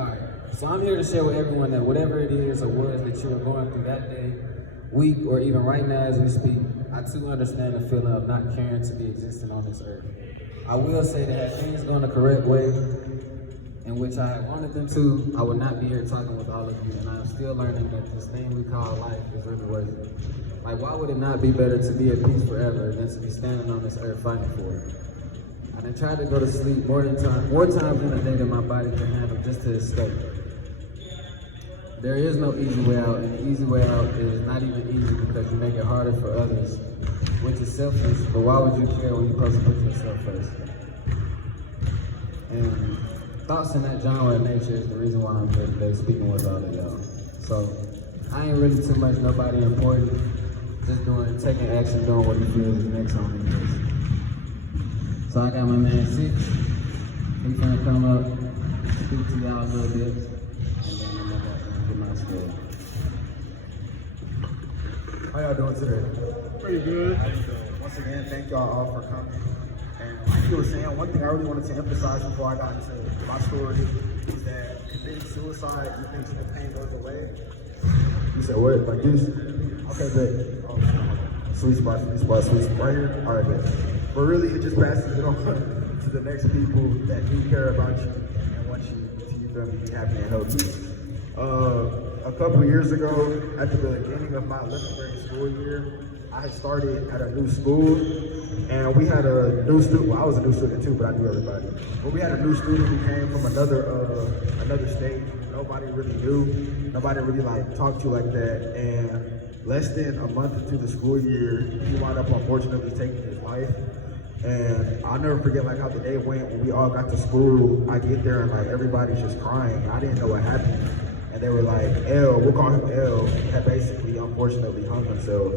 Alright, so I'm here to share with everyone that whatever it is or was that you are going through that day, week, or even right now as we speak, I too understand the feeling of not caring to be existing on this earth. I will say that had things gone the correct way, in which I had wanted them to, I would not be here talking with all of you, and I'm still learning that this thing we call life is really worth it. Like, why would it not be better to be at peace forever than to be standing on this earth fighting for it? I done tried to go to sleep more times in a day than my body can handle just to escape. There is no easy way out, and the easy way out is not even easy because you make it harder for others, which is selfish, but why would you care when you're supposed to put yourself first? And thoughts in that genre of nature is the reason why I'm here today speaking with all of y'all. So, I ain't really too much nobody important, just taking action, doing what he feels is next on the list. So I got my man Six. He's gonna come up, speak to y'all a little bit, and then I'm gonna get my story. How y'all doing today? Pretty good. Once again, thank y'all all for coming. And like you were saying, one thing I really wanted to emphasize before I got into my story is that committing suicide, you think the pain goes away. You said what? Like this? Okay, but sweet spot, right here? All right, good. But really, it just passes it on to the next people that do care about you and want you to be happy and healthy. A couple of years ago, at the beginning of my 11th grade school year, I had started at a new school, and we had a new student. Well, I was a new student too, but I knew everybody. But we had a new student who came from another state. Nobody really knew. Nobody really talked to you like that. And less than a month into the school year, he wound up unfortunately taking his life. And I'll never forget how the day went when we all got to school. I get there and everybody's just crying. I didn't know what happened. And they were like, L, we'll call him L, had basically unfortunately hung himself.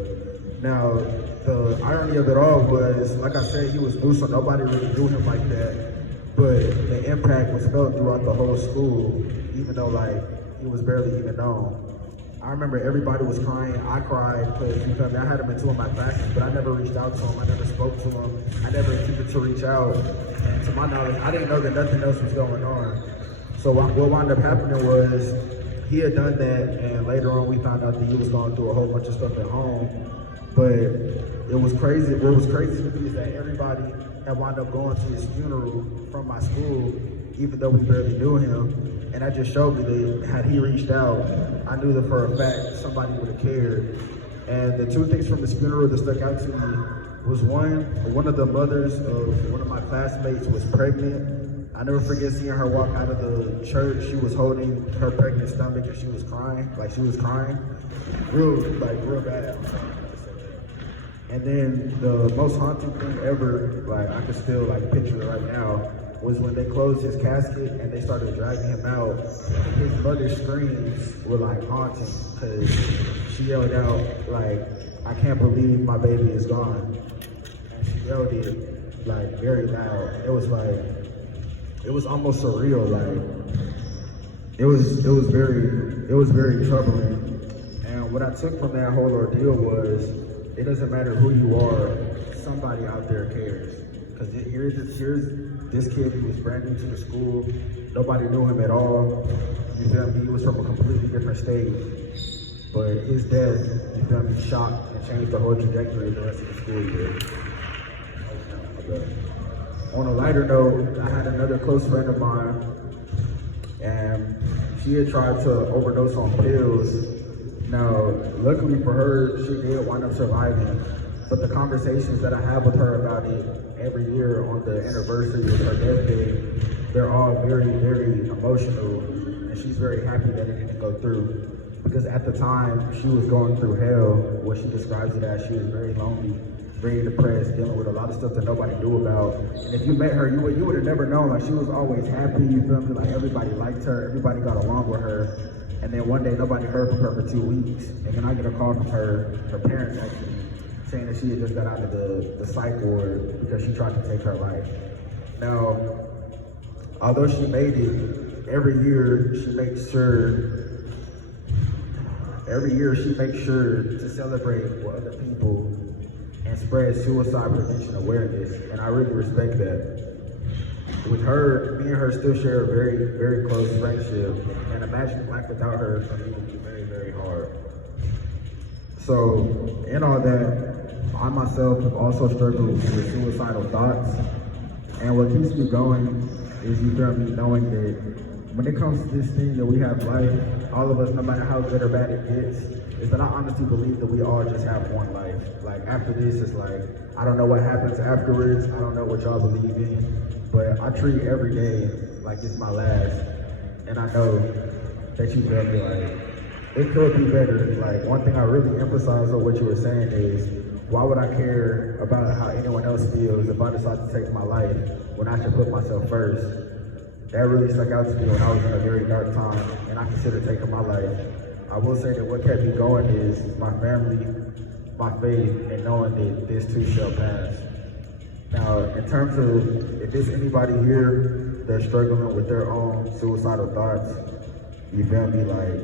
Now, the irony of it all was, like I said, he was new, so nobody really knew him like that. But the impact was felt throughout the whole school, even though he was barely even known. I remember everybody was crying. I cried because I had him in two of my classes, but I never reached out to him. I never spoke to him. I never attempted to reach out. And to my knowledge, I didn't know that nothing else was going on. So what wound up happening was he had done that, and later on we found out that he was going through a whole bunch of stuff at home. But it was crazy. What was crazy to me is that everybody had wound up going to his funeral from my school, even though we barely knew him. And that just showed me that had he reached out, I knew that for a fact somebody would have cared. And the two things from his funeral that stuck out to me was one of the mothers of one of my classmates was pregnant. I never forget seeing her walk out of the church. She was holding her pregnant stomach and she was crying, real bad. And then the most haunting thing ever, I can still picture it right now, was when they closed his casket and they started dragging him out. His mother's screams were haunting because she yelled out I can't believe my baby is gone. And she yelled it very loud. It was almost surreal. It was very troubling. And what I took from that whole ordeal was, it doesn't matter who you are, somebody out there cares. Because here's this kid who was brand new to the school. Nobody knew him at all. You feel me? He was from a completely different state. But his death, you feel me, shocked and changed the whole trajectory of the rest of the school year. On a lighter note, I had another close friend of mine, and she had tried to overdose on pills. Now, luckily for her, she did wind up surviving. But the conversations that I have with her about it every year on the anniversary of her birthday, they're all very, very emotional. And she's very happy that it didn't go through. Because at the time, she was going through hell. What she describes it as, she was very lonely, very depressed, dealing with a lot of stuff that nobody knew about. And if you met her, you would have never known. She was always happy, you feel me? Everybody liked her, everybody got along with her. And then one day, nobody heard from her for 2 weeks. And then I get a call from her parents actually, saying that she had just got out of the psych ward because she tried to take her life. Now, although she made it, every year she makes sure to celebrate with other people and spread suicide prevention awareness, and I really respect that. with her, me and her still share a very, very close friendship. And imagining life without her for me would be very, very hard. So, in all that, I myself have also struggled with suicidal thoughts. And what keeps me going is, you feel me, knowing that when it comes to this thing that we have life, all of us, no matter how good or bad it gets, is that I honestly believe that we all just have one life. Like, after this, it's like, I don't know what happens afterwards. I don't know what y'all believe in, but I treat every day like it's my last. And I know that you feel me, like, it could be better. Like, one thing I really emphasize on what you were saying is, why would I care about how anyone else feels if I decide to take my life when I should put myself first? That really stuck out to me when I was in a very dark time and I considered taking my life. I will say that what kept me going is my family, my faith, and knowing that this too shall pass. Now, in terms of if there's anybody here that's struggling with their own suicidal thoughts, you feel me, like,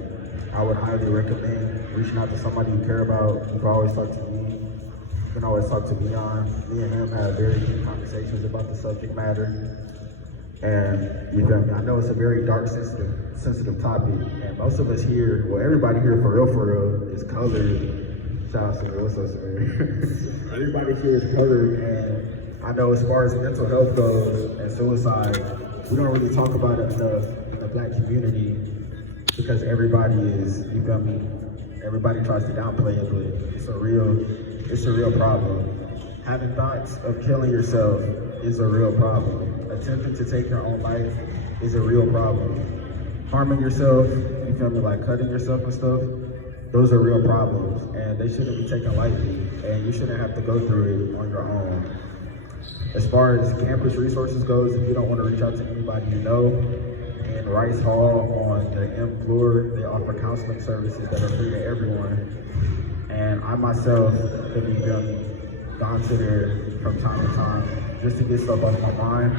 I would highly recommend reaching out to somebody you care about. You can always talk to me. You can always talk to Leon. Me and him have very deep conversations about the subject matter. And you feel me, I know it's a very dark, sensitive topic. And most of us here, well, everybody here for real, is colored. Shout out to what's up, Samir? Everybody here is colored. And I know as far as mental health goes and suicide, we don't really talk about it enough in the Black community, because everybody is, you feel me, everybody tries to downplay it, but it's a real problem. Having thoughts of killing yourself is a real problem. Attempting to take your own life is a real problem. Harming yourself, you feel me, like cutting yourself and stuff, those are real problems, and they shouldn't be taken lightly, and you shouldn't have to go through it on your own. As far as campus resources goes, if you don't want to reach out to anybody you know, in Rice Hall on the M floor, they offer counseling services that are free to everyone. And I myself have gone to there from time to time just to get stuff off my mind.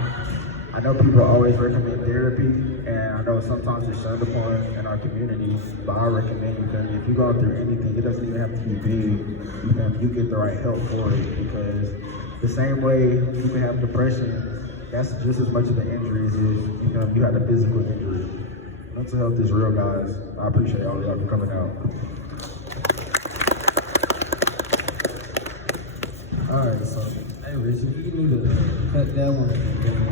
I know people always recommend therapy, and I know sometimes it's shunned upon in our community, but I recommend you, because if you're going through anything, it doesn't even have to be big. You get the right help for it, because the same way you can have depression, that's just as much of an injury as you had a physical injury. Mental health is real, guys. I appreciate all of y'all for coming out. All right, so, hey, Richard, you need to cut that one.